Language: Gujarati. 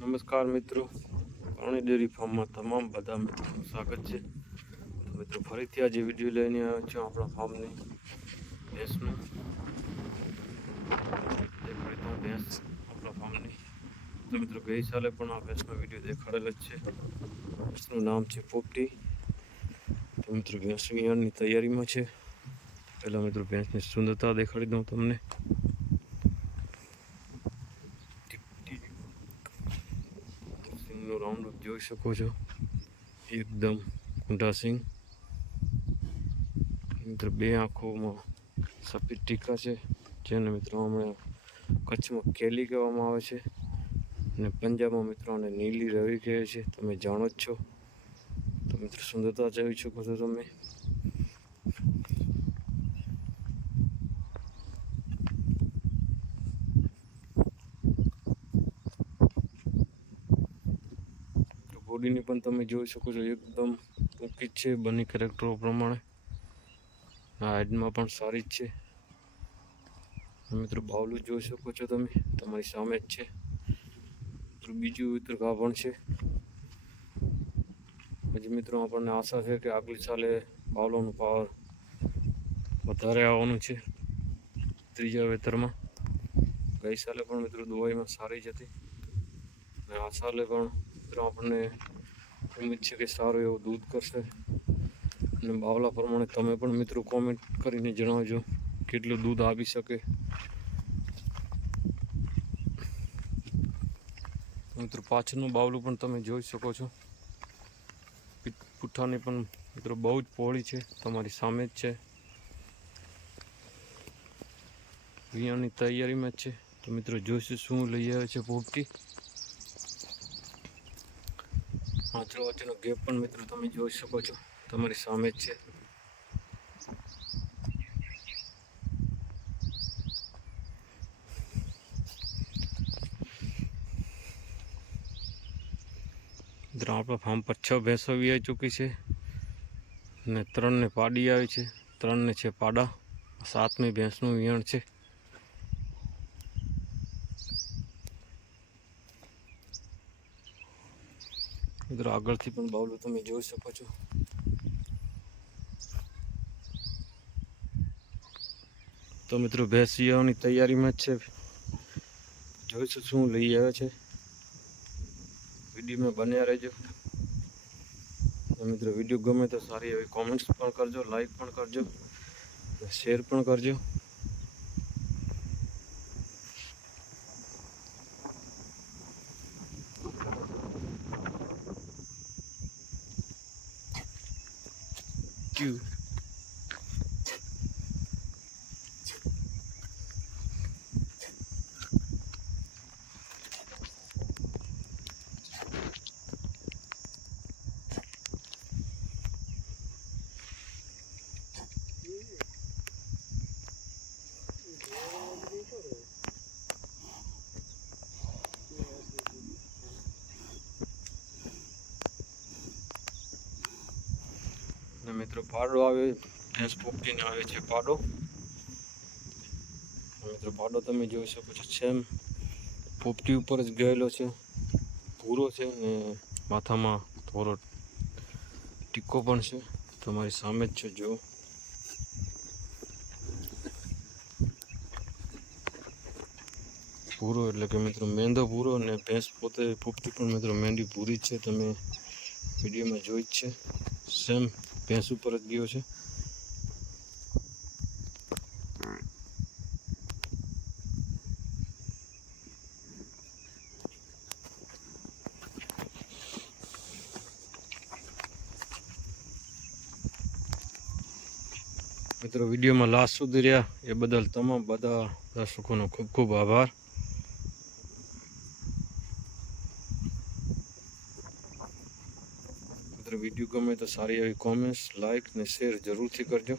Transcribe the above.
નમસ્કાર મિત્રો. પાણી ડેરી ફાર્મમાં તમામ બધા મિત્રોનું સ્વાગત છે. મિત્રો, ફરીથી આજે વીડિયો લઈને આવ્યો છું આપણા ફાર્મની ભેંસનું. દેખાડી ભેંસ આપણા ફાર્મની. તો મિત્રો, ગઈ સાલે પણ આ ભેંસનો વીડિયો દેખાડેલ જ છે. ભેંસનું નામ છે પોપટી. તો મિત્રો, ભેંસ વિહારની તૈયારીમાં છે. પહેલાં મિત્રો, ભેંસની સુંદરતા દેખાડી દઉં તમને. સિંગનો રાઉન્ડ જોઈ શકો છો. એકદમ કુંઢા સિંગ મિત્ર, બે આંખોમાં સફેદ ટીકા છે, જેને મિત્રો હમણાં કચ્છમાં કેલી કહેવામાં આવે છે અને પંજાબમાં મિત્રોને નીલી રવિ કહે છે. તમે જાણો જ છો. તો મિત્રો, સુંદરતા જોઈ શકો છો તમે. બોડીની પણ તમે જોઈ શકો છો, એકદમ ઓકી જ છે, બંને કેરેક્ટરો પ્રમાણે. હાઇટમાં પણ સારી જ છે. મિત્રો, બાવલું જોઈ શકો છો તમે. તમારી સામે જ છે. મિત્રો, બીજું મિત્ર પણ છે. પછી મિત્રો, આપણને આશા છે કે આગલી સાલે બાવલોનું પાવર વધારે આવવાનું છે. ત્રીજા વેતરમાં. ગઈ સાલે પણ મિત્રો, દુબઈમાં સારી જ હતી. અને આ સાલે પણ આપણને ઉમેદ છે કે સારું એવું દૂધ કરશે. અને બાવલા પ્રમાણે તમે પણ મિત્રો કોમેન્ટ કરીને જણાવજો કેટલું દૂધ આવી શકે. મિત્રો, પાછળનું બાવલું પણ તમે જોઈ શકો છો. પુઠ્ઠાની પણ મિત્રો બહુ જ પહોળી છે, તમારી સામે જ છે. વિયાની તૈયારીમાં જ છે. તો મિત્રો, જોઈશું શું લઈ આવે છે પોપટી. પાછળ વચ્ચેનો ગેપ પણ મિત્રો તમે જોઈ શકો છો. તમારી સામે જ છે. દ્રાવણ ફાર્મ પર છ ભેંસો આવી ચૂકી છે ને ત્રણને પાડી આવી છે. ત્રણને છે પાડા. સાતમી ભેંસનું વિયાણ છે. મિત્રો આગળથી પણ બાવલું તમે જોઈ શકો છો. તો મિત્રો ભેંસિયાઓની તૈયારીમાં જ છે. જોઈશું શું લઈ આવે છે. વિડીયોમાં બન્યા રહેજો. મિત્રો વીડિયો ગમે તો સારી એવી કોમેન્ટ્સ પણ કરજો લાઈક પણ કરજો શેર પણ કરજો. you. મિત્રો, પાડો આવે, ભેંસ પોપટીને આવે છે પાડો. મિત્રો, પાડો તમે જોઈ શકો છો સેમ પોપટી ઉપર જ ગયેલો છે. ભૂરો છે ને માથામાં થોડો ટીકો પણ છે. તમારી સામે જ છે, જો. ભૂરો એટલે કે મિત્રો મેંદો ભૂરો અને ભેંસ પોતે પોપટી પણ મિત્રો મેંદી ભૂરી છે. તમે વિડીયોમાં જોઈ જ છે. સેમ. ભેંસ ઉપર જ ગયો છે. મિત્રો, વિડીયોમાં લાસ્ટ સુધી રહ્યા. એ બદલ તમામ બધા દર્શકોનો ખૂબ ખૂબ આભાર. મિત્રો વીડિયો ગમે તો સારી એવી કોમેન્ટ્સ લાઇક ને શેર જરૂરથી કરજો.